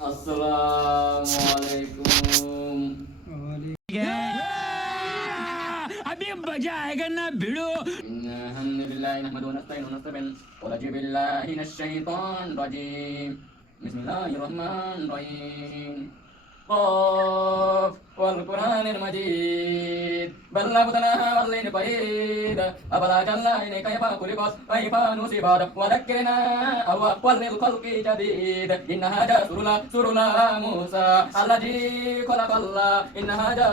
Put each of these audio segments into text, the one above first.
अस्सलामुअलैकुम। अभी मजा आएगा ना भिड़ो। अल्हम्दुलिल्लाहि नहमदुहु व नस्तईनुहु व नस्तगफिरुह व नऊज़ु बिल्लाहि मिनश शैतानिर रजीम। बिस्मिल्लाहिर्रहमानिर्रहीम। क़ाफ वल क़ुरआनिल मजीद बल अब्तलनाहा वल्लैल बरीद अफला तअलमून कैफ़ खुलिक़त कैफ़ नुसिबत व ज़क्किरना वल ख़ल्क़ि जदीद इन्न हाज़ा सुरुला मूसा अल्लज़ी ख़लक़ल्लाह इन्न हाज़ा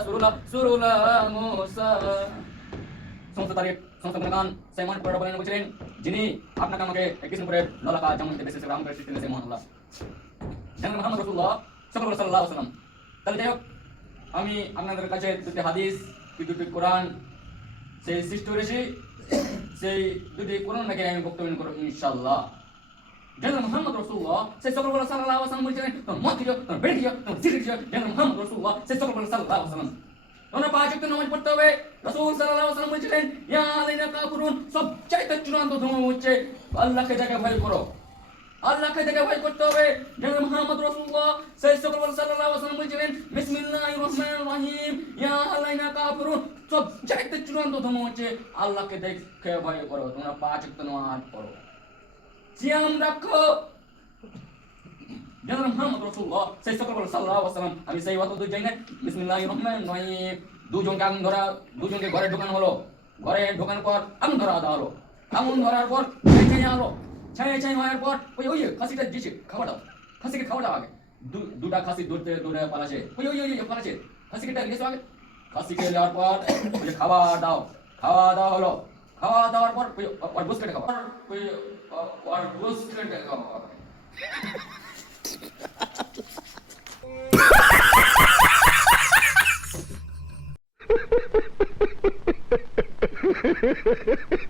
सुरुला मूसा। সমস্ত তারিখ সমস্ত গুণগান সেই মহান প্রভু বলেন বলছিলেন, যিনি আপনাকে আমাকে একই উপরে ললাকা যেমন দেশে রাম করে সৃষ্টি করেছে মহান আল্লাহ জানেন মুহাম্মদ রাসূলুল্লাহ সাল্লাল্লাহু আলাইহি ওয়াসাল্লাম। তাহলে যাই হোক, আমি আপনাদের কাছে দুটি হাদিস, দুটি কোরআন সেই সৃষ্টি করেছি, সেই দুটি কোরআন নাকি আমি বক্তব্য করব ইনশাআল্লাহ। জানেন মুহাম্মদ রাসূলুল্লাহ সাল্লাল্লাহু আলাইহি ওয়াসাল্লাম বলছিলেন, তোর মত দিও, তোর বেড়ে দিও, তোর সিটি দিও। জানেন মুহাম্মদ রাসূলুল্লাহ সাল্লাল্লাহু আলাইহি ওয়াসাল্লাম তোমরা পাঁচ ওয়াক্ত নামাজ পড়তে হবে। রাসূল সাল্লাল্লাহু আলাইহি ওয়াসাল্লাম বলেছিলেন, ইয়া আলাইনা কাফিরুন, সবচাইতে চূড়ান্ত ধর্ম হচ্ছে আল্লাহকে দেখে ভয় করো, আল্লাহকে দেখে ভয় করতে হবে। যেমন মুহাম্মদ রাসূলুল্লাহ সাল্লাল্লাহু আলাইহি ওয়াসাল্লাম বলেছিলেন, বিসমিল্লাহির রহমানির রহিম, ইয়া আলাইনা কাফিরুন, সবচাইতে চূড়ান্ত ধর্ম হচ্ছে আল্লাহকে দেখে ভয় করো। তোমরা পাঁচ ওয়াক্ত নামাজ পড়ো, সিয়াম রাখো। যেমন মুহাম্মদ রাসূলুল্লাহ সাল্লাল্লাহু আলাইহি ওয়াসাল্লাম, আমি সেই ওয়াক্ত দুই যাই না, বিসমিল্লাহির রহমানির রহিম, দুজনকে আগুন ধরা, দুজনকে ঘরে ঢোকানো হলো, ঘরে ঢোকানোর পর আগুন ধরা দেওয়া হলো, আগুন ধরার পর ছাই হলো, ছাই হওয়ার পর ওই খাসিটা দিয়েছে খাওয়া দাও, খাসিকে খাওয়া দাও আগে। দুটা খাসি দৌড়তে দৌড়ে পালাছে, ওই পালাছে, খাসিকে নিয়ে আগে, খাসিকে নেওয়ার পর ওই খাওয়া দাও, খাওয়া দাওয়া হলো, খাওয়া দাওয়ার পর ওই গোস কেটে খাওয়া, ওই গোস কেটে খাওয়া। Ha ha ha ha ha!